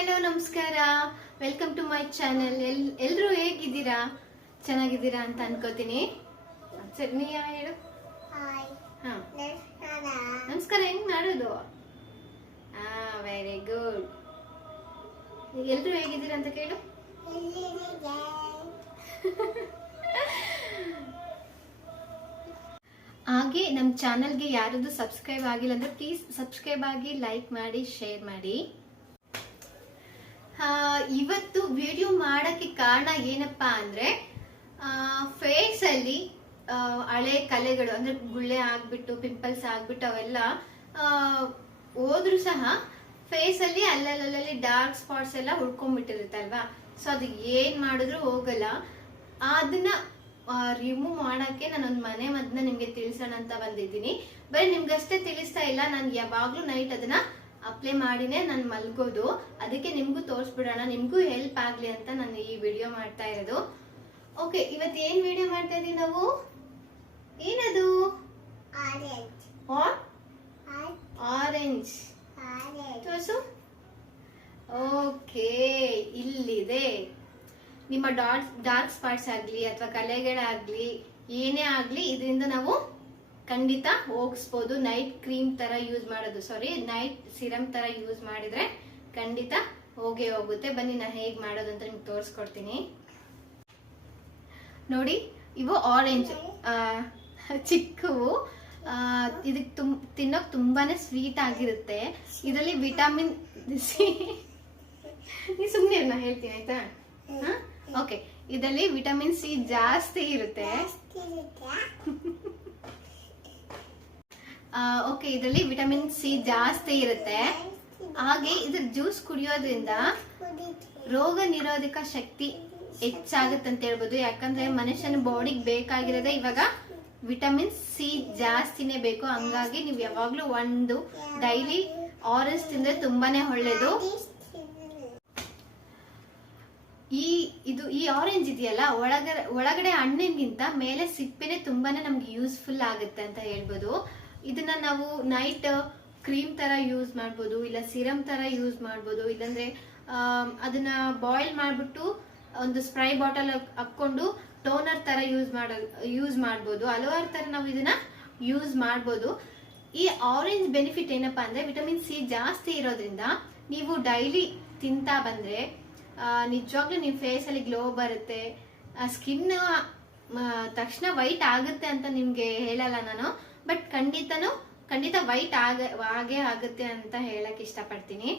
Hello ನಮಸ್ಕಾರ. Welcome to my channel ಎಲ್ ಎಲ್ಲರೂ ಹೇಗಿದ್ದೀರಾ? ಚೆನ್ನಾಗಿದ್ದೀರಾ ಅಂತ ಅನ್ಕೋತೀನಿ. ಹೇಳು? ಹಾ. ನಮಸ್ಕಾರ. ಹೆಂಗ್ ಮಾಡೋದು? ಹಾ ವೆರಿ ಗುಡ್ ಎಲ್ಲರೂ ಹೇಗಿದ್ದೀರಾ ಅಂತ ಕೇಳು. ಹಾಗೆ ನಮ್ಮ ಚಾನಲ್ಗೆ ಯಾರದು ಸಬ್ಸ್ಕ್ರೈಬ್ ಆಗಿಲ್ಲ ಅಂದ್ರೆ ಪ್ಲೀಸ್ ಸಬ್ಸ್ಕ್ರೈಬ್ ಆಗಿ ಲೈಕ್ ಮಾಡಿ ಶೇರ್ ಮಾಡಿ. ಆ, ಇವತ್ತು ವಿಡಿಯೋ ಮಾಡೋಕ್ಕೆ ಕಾರಣ ಏನಪ್ಪ ಅಂದರೆ ಫೇಸಲ್ಲಿ ಹಳೆ ಕಲೆಗಳು, ಅಂದರೆ ಗುಳ್ಳೆ ಆಗಿಬಿಟ್ಟು ಪಿಂಪಲ್ಸ್ ಆಗಿಬಿಟ್ಟು ಅವೆಲ್ಲ ಹೋದ್ರೂ ಸಹ ಫೇಸಲ್ಲಿ ಅಲ್ಲಲ್ಲಲ್ಲಿ ಡಾರ್ಕ್ ಸ್ಪಾಟ್ಸ್ ಎಲ್ಲ ಉಳ್ಕೊಂಡ್ಬಿಟ್ಟಿರುತ್ತಲ್ವಾ ಸೊ ಅದು ಏನು ಮಾಡಿದ್ರೂ ಹೋಗಲ್ಲ. ಅದನ್ನ ರಿಮೂವ್ ಮಾಡಕ್ಕೆ ನಾನೊಂದು ಮನೆ ಮದ್ದನ್ನ ನಿಮಗೆ ತಿಳಿಸೋಣ ಅಂತ ಬಂದಿದ್ದೀನಿ. ಬರೀ ನಿಮ್ಗಷ್ಟೇ ತಿಳಿಸ್ತಾ ಇಲ್ಲ. ನಾನು ಯಾವಾಗಲೂ ನೈಟ್ ಅದನ್ನ ಅಪ್ಲೈ ಮಾಡಿನೇ ನಾನು ಮಲ್ಗೋದು. ಅದಕ್ಕೆ ನಿಮಗೂ ತೋರಿಸ್ಬಿಡೋಣ ನಿಮಗೂ ಹೆಲ್ಪ್ ಆಗಲಿ ಅಂತ ನಾನು ಈ ವಿಡಿಯೋ ಮಾಡ್ತಾ ಇರೋದು. ಓಕೆ ಇವತ್ತು ಏನು ವಿಡಿಯೋ ಮಾಡ್ತಾ ಇದೀವಿ ನಾವು? ಏನದು? ಆರೆಂಜ್ ತೋರಿಸು. ಓಕೆ ಇಲ್ಲಿದೆ. ನಿಮ್ಮ ಡಾರ್ಕ್ ಡಾರ್ಕ್ ಸ್ಪಾಟ್ಸ್ ಆಗಲಿ ಅಥವಾ ಕಲೆಗಳಾಗಲಿ ಏನೇ ಆಗಲಿ ಇದರಿಂದ ನಾವು ಖಂಡಿತ ಹೋಗಿಸ್ಬೋದು. ನೈಟ್ ಕ್ರೀಮ್ ತರ ಯೂಸ್ ಮಾಡೋದು. ಸಾರಿ ನೈಟ್ ಸಿರಮ್ ತರ ಯೂಸ್ ಮಾಡಿದ್ರೆ ಖಂಡಿತ ಹೋಗೇ ಹೋಗುತ್ತೆ. ಬನ್ನಿ ನಾನು ಹೇಗೆ ಮಾಡೋದು ಅಂತ ನಿಮ್ಗೆ ತೋರಿಸ್ಕೊಡ್ತೀನಿ. ನೋಡಿ, ಇವು ಆರೆಂಜ್ ಚಿಕ್ಕವು ಇದಕ್ಕೆ ಇದಕ್ ತಿನ್ನೋಕೆ ತುಂಬಾನೇ ಸ್ವೀಟ್ ಆಗಿರುತ್ತೆ. ಇದರಲ್ಲಿ ವಿಟಮಿನ್ ಸಿ ನೀ ಸುಮ್ಮನೆ ನಾ ಹೇಳ್ತೀನಿ, ಆಯ್ತಾ? ಓಕೆ ಇದರಲ್ಲಿ ವಿಟಮಿನ್ ಸಿ ಜಾಸ್ತಿ ಇರುತ್ತೆ. ಓಕೆ ಇದರಲ್ಲಿ ವಿಟಮಿನ್ ಸಿ ಜಾಸ್ತಿ ಇರುತ್ತೆ. ಹಾಗೆ ಇದ್ರ ಜ್ಯೂಸ್ ಕುಡಿಯೋದ್ರಿಂದ ರೋಗ ನಿರೋಧಕ ಶಕ್ತಿ ಹೆಚ್ಚಾಗುತ್ತೆ ಅಂತ ಹೇಳ್ಬೋದು. ಯಾಕಂದ್ರೆ ಮನುಷ್ಯನ ಬಾಡಿಗೆ ಬೇಕಾಗಿರೋದೇ ಇವಾಗ ವಿಟಮಿನ್ ಸಿ ಜಾಸ್ತಿನೇ ಬೇಕು. ಹಂಗಾಗಿ ನೀವು ಯಾವಾಗ್ಲೂ ಒಂದು ಡೈಲಿ ಆರೆಂಜ್ ತಿಂದ್ರೆ ತುಂಬಾನೇ ಒಳ್ಳೇದು. ಈ, ಇದು ಈ ಆರೆಂಜ್ ಇದೆಯಲ್ಲ, ಒಳಗಡೆ ಒಳಗಡೆ ಹಣ್ಣಿಗಿಂತ ಮೇಲೆ ಸಿಪ್ಪೆನೆ ತುಂಬಾನೇ ನಮ್ಗೆ ಯೂಸ್ಫುಲ್ ಆಗುತ್ತೆ ಅಂತ ಹೇಳ್ಬೋದು. ಇದನ್ನ ನಾವು ನೈಟ್ ಕ್ರೀಮ್ ತರ ಯೂಸ್ ಮಾಡ್ಬೋದು, ಇಲ್ಲ ಸಿರಮ್ ತರ ಯೂಸ್ ಮಾಡ್ಬೋದು. ಇಲ್ಲಾಂದ್ರೆ ಅದನ್ನ ಬಾಯ್ಲ್ ಮಾಡ್ಬಿಟ್ಟು ಒಂದು ಸ್ಪ್ರೈ ಬಾಟಲ್ ಹಾಕೊಂಡು ಟೋನರ್ ತರ ಯೂಸ್ ಮಾಡ ಯೂಸ್ ಮಾಡ್ಬೋದು. ಹಲವಾರು ತರ ನಾವು ಇದನ್ನ ಯೂಸ್ ಮಾಡ್ಬೋದು. ಈ ಆರೆಂಜ್ ಬೆನಿಫಿಟ್ ಏನಪ್ಪಾ ಅಂದ್ರೆ ವಿಟಮಿನ್ ಸಿ ಜಾಸ್ತಿ ಇರೋದ್ರಿಂದ ನೀವು ಡೈಲಿ ತಿಂತಾ ಬಂದ್ರೆ ನಿಜವಾಗ್ಲೂ ನಿಮ್ಮ ಫೇಸ್ ಅಲ್ಲಿ ಗ್ಲೋ ಬರುತ್ತೆ. ಸ್ಕಿನ್ ತಕ್ಷಣ ವೈಟ್ ಆಗುತ್ತೆ ಅಂತ ನಿಮ್ಗೆ ಹೇಳಲ್ಲ ನಾನು. ಬಟ್ ಖಂಡಿತನೂ ಖಂಡಿತ ವೈಟ್ ಆಗ ಹಾಗೆ ಆಗುತ್ತೆ ಅಂತ ಹೇಳಕ್ ಇಷ್ಟಪಡ್ತೀನಿ.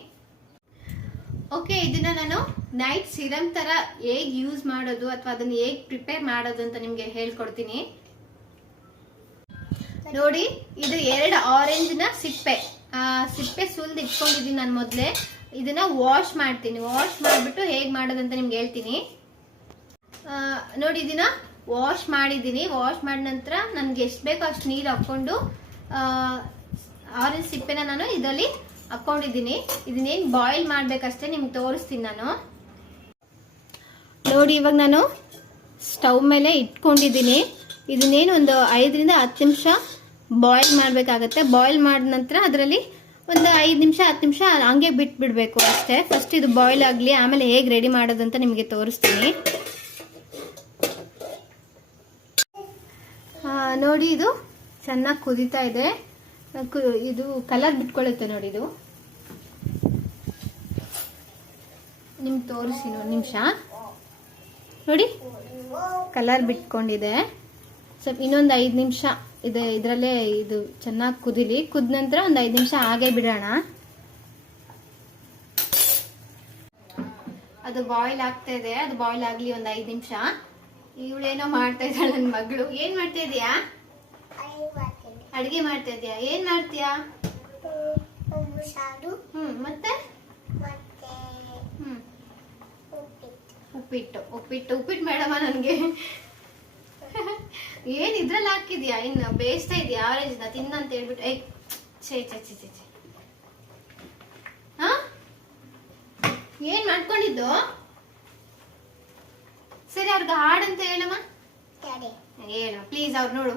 ಓಕೆ ಇದನ್ನ ನಾನು ನೈಟ್ ಸಿರಮ್ ತರ ಹೇಗ್ ಯೂಸ್ ಮಾಡೋದು ಅಥವಾ ಅದನ್ನ ಹೇಗ್ ಪ್ರಿಪೇರ್ ಮಾಡೋದು ಅಂತ ನಿಮ್ಗೆ ಹೇಳ್ಕೊಡ್ತೀನಿ. ನೋಡಿ ಇದು ಎರಡು ಆರೆಂಜ್ನ ಸಿಪ್ಪೆ. ಆ, ಸಿಪ್ಪೆ ಸುಲ್ದು ಇಟ್ಕೊಂಡಿದ್ದೀನಿ ನಾನು ಮೊದಲೇ. ಇದನ್ನ ವಾಶ್ ಮಾಡ್ತೀನಿ. ವಾಶ್ ಮಾಡಿಬಿಟ್ಟು ಹೇಗ್ ಮಾಡೋದಂತ ನಿಮ್ಗೆ ಹೇಳ್ತೀನಿ. ಆ, ನೋಡಿ ಇದನ್ನ ವಾಶ್ ಮಾಡಿದ್ದೀನಿ. ವಾಶ್ ಮಾಡಿದ ನಂತರ ನನ್ಗೆ ಎಷ್ಟು ಬೇಕೋ ಅಷ್ಟು ನೀರು ಹಾಕೊಂಡು ಆರೆಂಜ್ ಸಿಪ್ಪೆನ ನಾನು ಇದರಲ್ಲಿ ಹಾಕ್ಕೊಂಡಿದ್ದೀನಿ ಇದನ್ನೇನು ಬಾಯ್ಲ್ ಮಾಡ್ಬೇಕಷ್ಟೇ ನಿಮ್ಗೆ ತೋರಿಸ್ತೀನಿ ನಾನು. ನೋಡಿ, ಇವಾಗ ನಾನು ಸ್ಟವ್ ಮೇಲೆ ಇಟ್ಕೊಂಡಿದ್ದೀನಿ. ಇದನ್ನೇನು ಒಂದು ಐದರಿಂದ ಹತ್ತು ನಿಮಿಷ ಬಾಯ್ಲ್ ಮಾಡಬೇಕಾಗತ್ತೆ. ಬಾಯ್ಲ್ ಮಾಡಿದ ನಂತರ ಅದರಲ್ಲಿ ಒಂದು ಐದು ನಿಮಿಷ, ಹತ್ತು ನಿಮಿಷ ಹಂಗೆ ಬಿಟ್ಬಿಡ್ಬೇಕು ಅಷ್ಟೇ. ಫಸ್ಟ್ ಇದು ಬಾಯ್ಲ್ ಆಗಲಿ, ಆಮೇಲೆ ಹೇಗೆ ರೆಡಿ ಮಾಡೋದಂತ ನಿಮಗೆ ತೋರಿಸ್ತೀನಿ. ನೋಡಿ ಇದು ಚೆನ್ನಾಗಿ ಕುದೀತಾ ಇದೆ. ಇದು ಕಲರ್ ಬಿಟ್ಕೊಳ್ಳುತ್ತೆ ನೋಡಿ ಇದು. ನಿಮ್ಗೆ ತೋರಿಸಿ ಒಂದು ನಿಮಿಷ. ನೋಡಿ ಕಲರ್ ಬಿಟ್ಕೊಂಡಿದೆ. ಸ್ವಲ್ಪ ಇನ್ನೊಂದು ಐದು ನಿಮಿಷ ಇದೆ, ಇದರಲ್ಲೇ ಇದು ಚೆನ್ನಾಗಿ ಕುದಿಲಿ. ಕುದ ನಂತರ ಒಂದು ಐದು ನಿಮಿಷ ಹಾಗೆ ಬಿಡೋಣ. ಅದು ಬಾಯ್ಲ್ ಆಗ್ತಾ ಇದೆ, ಅದು ಬಾಯ್ಲ್ ಆಗಲಿ ಒಂದು ಐದು ನಿಮಿಷ. ಇವಳೇನೋ ಮಾಡ್ತಾ ಇದ್ದಾಳೆ ನನ್ನ ಮಗಳು. ಏನ್ ಮಾಡ್ತಾ ಇದೀಯಾ? ಅಡಿಗೆ ಮಾಡ್ತಾ ಇದೀಯಾ? ಏನ್ ಮಾಡ್ತೀಯಾ? ಹ್ಮ್ ಮತ್ತೆ? ಉಪ್ಪಿಟ್ಟು. ಉಪ್ಪಿಟ್ಟು. ಉಪ್ಪಿಟ್ಟು. ಮೇಡಮ ನನಗೆ? ಏನ್ ಇದ್ರಲ್ಲಿ ಹಾಕಿದ್ಯಾ? ಇನ್ನು ಬೇಯಿಸ್ತಾ ಇದೀಯಾ? ಆರೆಂಜ್ನ ತಿನ್ನ ಅಂತ ಹೇಳ್ಬಿಟ್ಟು. ಏ ಛೇ ಛೇ ಛೇ ಛೇ ಛೇ. ಹಾ? ಏನ್ ಮಾಡ್ಕೊಂಡಿದ್ದು? ಸರಿ ಅವ್ರಿಗೆ ಹಾಡಂತ ಹೇಳಮ್ಮ. ಏನು ಹೇಳ ಪ್ಲೀಸ್ ಅವ್ರು ನೋಡು.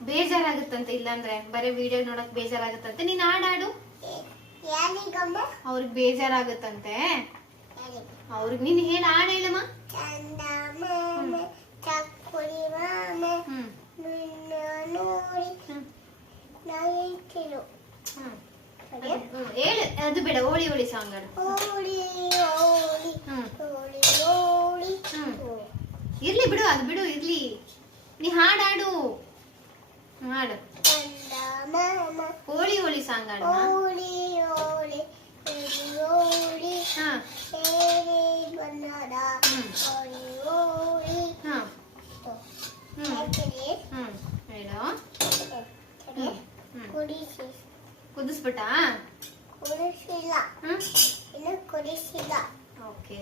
ಬೇಜಾರಾಗುತ್ತಂತೆ ಇಲ್ಲಾಂದ್ರೆ ಬರೀ ವಿಡಿಯೋ ನೋಡಕ್ ಬೇಜಾರಾಗುತ್ತಂತೆ. ನೀನ್ ಹಾಡಾಡು ಯಾರಿಗಮ್ಮ? ಅವ್ರಿಗೆ ಬೇಜಾರಾಗುತ್ತಂತೆ. ಅವ್ರಿಗೆ ನೀನ್ ಹೇಳ ಹಾಡು ಹೇಳಮ್ಮ. ಚಂದ ಮಾಮ ಚಕ್ಕುಲಿ ಮಾಮ ಹ್ಮ್. ನಿನ್ನ ನೋಡಿ ಹ್ಮ್. ಹ್ಮ್. ಹೇಳು ಅದು ಬೇಡ ಹೋಳಿ ಹೋಳಿ ಸಾಂಗ್ ಹಾಡು ಓಡಿ ಓಡಿ ಹ್ಮ್ ಓಡಿ ಓಡಿ ಹ್ಮ್. ಇರ್ಲಿ ಬಿಡು ಅದು ಬಿಡು ಇರ್ಲಿ ನೀ ಹಾಡು ಹಾಡು ಹ್ಮ್, ಹಾಡು ಚಂದ ಮಾಮ ಹೋಳಿ ಹೋಳಿ ಸಾಂಗ್ ಹಾಡು ಓಡಿ ಓಡಿ ಓಡಿ ಹಾ ಸೇರಿ ಬನ್ನಡ ಹ್ಮ್. ಓಡಿ ಓಡಿ ಹಾ ಹ್ಮ್ ಕುದಿಸ್ಬಿಟ್ಟಾ? ಕುಡಿಸಿಲ್ಲ ಇನ್ನು ಕುಡಿಸಿಲ್ಲ ಓಕೆ.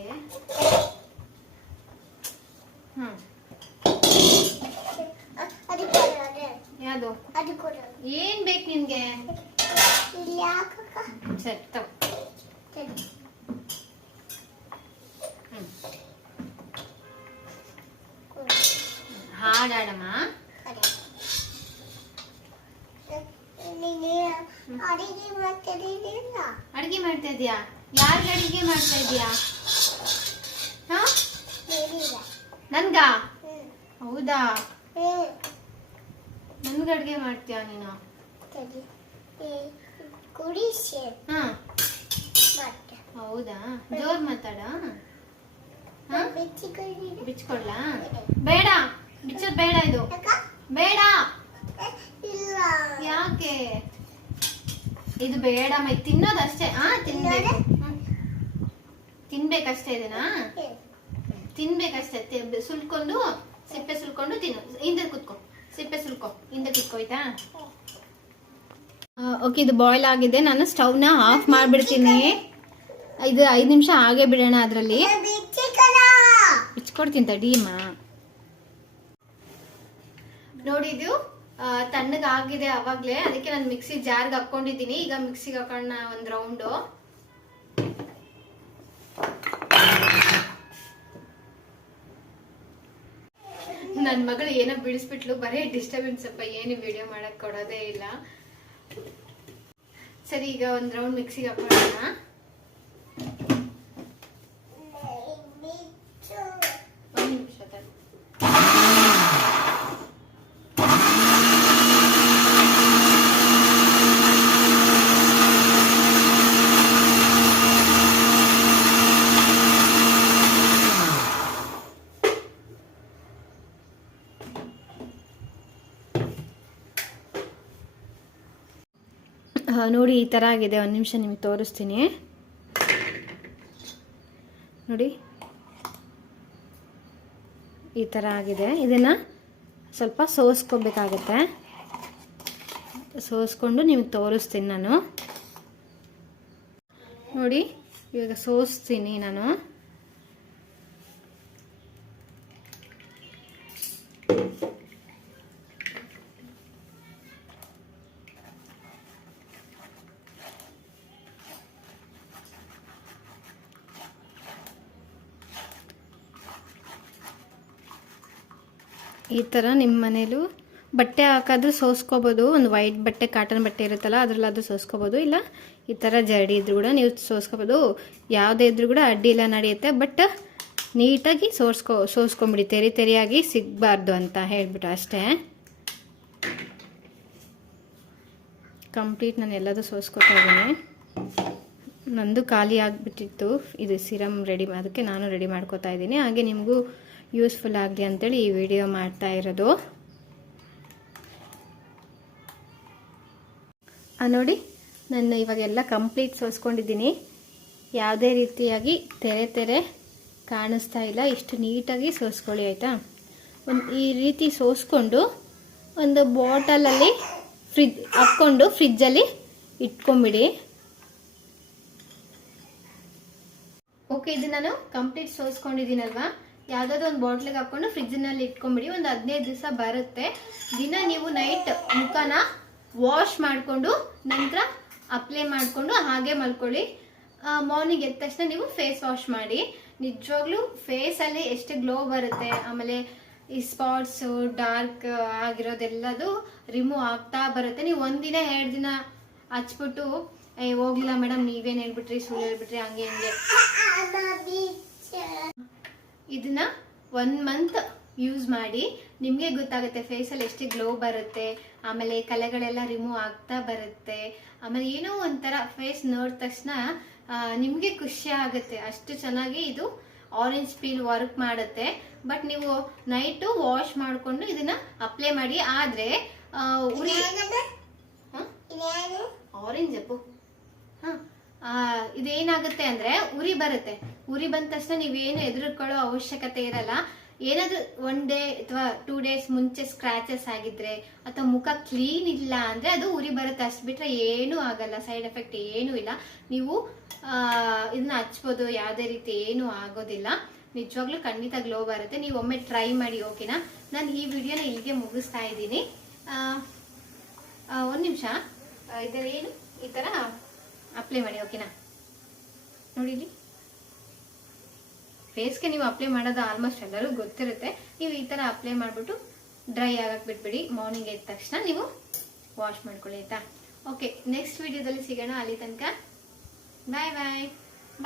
ಹ್ಮ್. ಯಾವುದು? ಏನ್ ಬೇಕು ನಿನ್ಗೆ? ಸರಿ ತಗೋ. ಹಾಡಾಡಮ್ಮ ಸರಿ ನೀನು ಅಡಿಗೆ ಮಾಡ್ತಿದ್ದೀನಿಲ್ಲ ಅಡಿಗೆ ಮಾಡ್ತಾ ಇದೀಯಾ ಯಾರಿಗೆ ಅಡಿಗೆ ಮಾಡ್ತಾ ಇದೀಯಾ ಹಾ? ನನ್ಗ? ಹೌದಾ? ನನ್ಗೆ ಅಡಿಗೆ ಮಾಡ್ತೀಯಾ ನೀನು? ಕುಡಿಸಿ ಹಾ. ಹೌದಾ? ಜೋರ್ ಮಾತಾಡ? ಬಿಚ್ಕೊಡ್ಲಾ? ಬೇಡ. ಬಿಚ್ಚೋದ್ ಬೇಡ ಇದು. ಬೇಡ. ಇಲ್ಲ. ಯಾಕೆ? ಇದು ಬೇಡ ಮೈ ತಿನ್ನೋದಷ್ಟೇ. ಹಾ ತಿನ್ಬೇಕು. ತಿನ್ಬೇಕಷ್ಟೇ ಇದನ್ನ. ತಿನ್ಬೇಕಷ್ಟೇ. ಸುಲ್ಕೊಂಡು ಸಿಪ್ಪೆ ಸುಲ್ಕೊಂಡು ತಿನ್ನು. ಹಿಂದೆ ಕುತ್ಕೊ. ಸಿಪ್ಪೆ ಸುಲ್ಕೊ. ಹಿಂದೆ ಕುತ್ಕೋಯ್ತಾ ಓಕೆ ಇದು ಬಾಯ್ಲ್ ಆಗಿದೆ. ನಾನು ಸ್ಟವ್ನ ಆಫ್ ಮಾಡ್ಬಿಡ್ತೀನಿ. ಇದು ಐದು ನಿಮಿಷ ಹಾಗೆ ಬಿಡೋಣ ಅದರಲ್ಲಿ. ಬಿಚ್ಕೊಡ್ತೀನಿ ತಡೀಮ ನೋಡಿ ಇದು. ಆ, ತಣ್ಣಗಾಗಿದೆ ಅವಾಗ್ಲೇ. ಅದಕ್ಕೆ ನಾನು ಮಿಕ್ಸಿ ಜಾರ್ಗೆ ಹಾಕೊಂಡಿದ್ದೀನಿ ಈಗ ಮಿಕ್ಸಿಗೆ ಹಾಕೋಣ ಒಂದು ರೌಂಡು ನನ್ನ ಮಗಳು ಏನೋ ಬಿಡಿಸ್ಬಿಟ್ಲು ಬರೀ ಡಿಸ್ಟರ್ಬೆನ್ಸ್ ಅಪ್ಪ. ಏನು ವಿಡಿಯೋ ಮಾಡಕ್ಕೆ ಕೊಡೋದೇ ಇಲ್ಲ. ಸರಿ, ಈಗ ಒಂದು ರೌಂಡ್ ಮಿಕ್ಸಿಗೆ ಹಾಕೊಳ್ಳೋಣ ಬಿಚ್ಚು ಒಂದು ನಿಮಿಷ ತಡಿ. ಆ, ನೋಡಿ ಈ ಥರ ಆಗಿದೆ. ಒಂದು ನಿಮಿಷ ನಿಮಗೆ ತೋರಿಸ್ತೀನಿ. ನೋಡಿ. ಈ ಥರ ಆಗಿದೆ. ಇದನ್ನು ಸ್ವಲ್ಪ ಸೋಸ್ಕೋಬೇಕಾಗತ್ತೆ. ಸೋಸ್ಕೊಂಡು ನಿಮಗೆ ತೋರಿಸ್ತೀನಿ ನಾನು. ನೋಡಿ, ಇವಾಗ ಸೋಸ್ತೀನಿ ನಾನು. ಈ ಥರ ನಿಮ್ಮ ಮನೇಲೂ ಬಟ್ಟೆ ಹಾಕಾದ್ರೂ ಸೋಸ್ಕೋಬೋದು. ಒಂದು ವೈಟ್ ಬಟ್ಟೆ ಕಾಟನ್ ಬಟ್ಟೆ ಇರುತ್ತಲ್ಲ, ಅದರಲ್ಲಾದರೂ ಸೋಸ್ಕೋಬೋದು. ಇಲ್ಲ, ಈ ಥರ ಜರಡಿ ಇದ್ರೂ ಕೂಡ ನೀವು ಸೋಸ್ಕೋಬೋದು. ಯಾವುದೇ ಇದ್ರೂ ಕೂಡ ಅಡ್ಡಿ ಇಲ್ಲ, ನಡೆಯುತ್ತೆ. ಬಟ್ ನೀಟಾಗಿ ಸೋಸ್ಕೊ ಸೋಸ್ಕೊಂಬಿಡಿ ತೆರಿ ತೆರಿಯಾಗಿ ಸಿಗಬಾರ್ದು ಅಂತ ಹೇಳಿಬಿಟ್ಟು ಅಷ್ಟೇ. ಕಂಪ್ಲೀಟ್ ನಾನು ಎಲ್ಲದೂ ಸೋಸ್ಕೊತಾ ಇದ್ದೀನಿ. ನಂದು ಖಾಲಿ ಆಗಿಬಿಟ್ಟಿತ್ತು. ಇದು ಸಿರಮ್ ರೆಡಿ ಅದಕ್ಕೆ ನಾನು ರೆಡಿ ಮಾಡ್ಕೋತಾ ಇದ್ದೀನಿ. ಹಾಗೆ ನಿಮಗೂ ಯೂಸ್ಫುಲ್ ಆಗಲಿ ಅಂತೇಳಿ ಈ ವಿಡಿಯೋ ಮಾಡ್ತಾ ಇರೋದು. ನೋಡಿ ನಾನು ಇವಾಗೆಲ್ಲ ಕಂಪ್ಲೀಟ್ ಸೋಸ್ಕೊಂಡಿದ್ದೀನಿ. ಯಾವುದೇ ರೀತಿಯಾಗಿ ತೆರೆ ತೆರೆ ಕಾಣಿಸ್ತಾ ಇಲ್ಲ. ಇಷ್ಟು ನೀಟಾಗಿ ಸೋಸ್ಕೊಳ್ಳಿ, ಆಯಿತಾ? ಒಂದು ಈ ರೀತಿ ಸೋಸ್ಕೊಂಡು ಒಂದು ಬಾಟಲಲ್ಲಿ ಫ್ರಿಜ್ ಹಾಕ್ಕೊಂಡು ಫ್ರಿಜ್ಜಲ್ಲಿ ಇಟ್ಕೊಂಬಿಡಿ. ಓಕೆ ಇದು ನಾನು ಕಂಪ್ಲೀಟ್ ಸೋಸ್ಕೊಂಡಿದ್ದೀನಲ್ವಾ? ಯಾವುದಾದ್ರು ಒಂದು ಬಾಟ್ಲಿಗೆ ಹಾಕ್ಕೊಂಡು ಫ್ರಿಜ್ಜಿನಲ್ಲಿ ಇಟ್ಕೊಂಬಿಡಿ ಒಂದು ಹದಿನೈದು ದಿವಸ ಬರುತ್ತೆ. ದಿನ ನೀವು ನೈಟ್ ಮುಖನ ವಾಶ್ ಮಾಡಿಕೊಂಡು, ನಂತರ ಅಪ್ಲೈ ಮಾಡಿಕೊಂಡು, ಹಾಗೆ ಮಲ್ಕೊಳ್ಳಿ. ಮಾರ್ನಿಂಗ್ ಎದ್ದ ತಕ್ಷಣ ನೀವು ಫೇಸ್ ವಾಶ್ ಮಾಡಿ. ನಿಜವಾಗ್ಲೂ ಫೇಸಲ್ಲಿ ಎಷ್ಟು ಗ್ಲೋ ಬರುತ್ತೆ, ಆಮೇಲೆ ಈ ಸ್ಪಾಟ್ಸು ಡಾರ್ಕ್ ಆಗಿರೋದೆಲ್ಲದು ರಿಮೂವ್ ಆಗ್ತಾ ಬರುತ್ತೆ. ನೀವು ಒಂದಿನ ಎರಡು ದಿನ ಹಚ್ಬಿಟ್ಟು, ಏ, ಹೋಗ್ಲಿಲ್ಲ ಮೇಡಮ್ ನೀವೇನು ಹೇಳ್ಬಿಟ್ರಿ, ಸುಳ್ಳು ಹೇಳ್ಬಿಟ್ರಿ, ಹಂಗೆ ಹಂಗೆ. ಇದನ್ನ ಒನ್ ಮಂತ್ ಯೂಸ್ ಮಾಡಿ ನಿಮಗೆ ಗೊತ್ತಾಗುತ್ತೆ ಫೇಸಲ್ಲಿ ಎಷ್ಟು ಗ್ಲೋ ಬರುತ್ತೆ, ಆಮೇಲೆ ಕಲೆಗಳೆಲ್ಲ ರಿಮೂವ್ ಆಗ್ತಾ ಬರುತ್ತೆ, ಆಮೇಲೆ ಏನೋ ಒಂಥರ ಫೇಸ್ ನೋಡಿದ ತಕ್ಷಣ ನಿಮಗೆ ಖುಷಿ ಆಗುತ್ತೆ. ಅಷ್ಟು ಚೆನ್ನಾಗಿ ಇದು ಆರೆಂಜ್ ಪೀಲ್ ವರ್ಕ್ ಮಾಡುತ್ತೆ. ಬಟ್ ನೀವು ನೈಟು ವಾಶ್ ಮಾಡಿಕೊಂಡು ಇದನ್ನ ಅಪ್ಲೈ ಮಾಡಿ. ಆದರೆ ಉರಿ ಹ? ಇದೇನು ಆರೆಂಜ್ ಅಪ್ಪು ಹ. ಆ, ಇದೇನಾಗುತ್ತೆ ಅಂದ್ರೆ ಉರಿ ಬರುತ್ತೆ. ಉರಿ ಬಂದ ತಕ್ಷಣ ನೀವೇನು ಎದುರುಕೊಳ್ಳೋ ಅವಶ್ಯಕತೆ ಇರಲ್ಲ. ಏನಾದ್ರೂ ಒನ್ ಡೇ ಅಥವಾ ಟೂ ಡೇಸ್ ಮುಂಚೆ ಸ್ಕ್ರಾಚಸ್ ಆಗಿದ್ರೆ ಅಥವಾ ಮುಖ ಕ್ಲೀನ್ ಇಲ್ಲ ಅಂದ್ರೆ ಅದು ಉರಿ ಬರುತ್ತೆ. ಅಷ್ಟು ಬಿಟ್ರೆ ಏನೂ ಆಗಲ್ಲ. ಸೈಡ್ ಎಫೆಕ್ಟ್ ಏನೂ ಇಲ್ಲ. ನೀವು ಇದನ್ನ ಹಚ್ಬೋದು. ಯಾವುದೇ ರೀತಿ ಏನೂ ಆಗೋದಿಲ್ಲ. ನಿಜವಾಗ್ಲೂ ಖಂಡಿತ ಗ್ಲೋ ಬರುತ್ತೆ. ನೀವು ಒಮ್ಮೆ ಟ್ರೈ ಮಾಡಿ ಓಕೆನಾ ನಾನು ಈ ವಿಡಿಯೋನ ಇಲ್ಲಿಗೆ ಮುಗಿಸ್ತಾ ಇದ್ದೀನಿ. ಒಂದು ನಿಮಿಷ. ಇದರ ಏನು ಈ ಥರ ಅಪ್ಲೈ ಮಾಡಿ ಓಕೆನಾ ನೋಡಿ ಇಲ್ಲಿ ಫೇಸ್ಗೆ ನೀವು ಅಪ್ಲೈ ಮಾಡೋದು ಆಲ್ಮೋಸ್ಟ್ ಎಲ್ಲರೂ ಗೊತ್ತಿರುತ್ತೆ. ನೀವು ಈ ಥರ ಅಪ್ಲೈ ಮಾಡಿಬಿಟ್ಟು ಡ್ರೈ ಆಗಕ್ಕೆ ಬಿಟ್ಬಿಡಿ. ಮಾರ್ನಿಂಗ್ ಎದ್ದ ತಕ್ಷಣ ನೀವು ವಾಶ್ ಮಾಡ್ಕೊಳ್ಳಿ ಆಯಿತಾ? ಓಕೆ ನೆಕ್ಸ್ಟ್ ವಿಡಿಯೋದಲ್ಲಿ ಸಿಗೋಣ ಅಲ್ಲಿ ತನಕ. ಬಾಯ್ ಬಾಯ್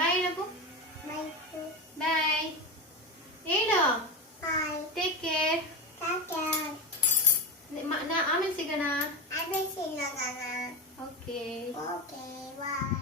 ಬಾಯ್ ನಗು ಬಾಯ್ ಹೇಳು. ಬಾಯ್ ಟೇಕ್ ಕೇರ್ ಆಮೇಲೆ ಸಿಗೋಣ. Okay okay okay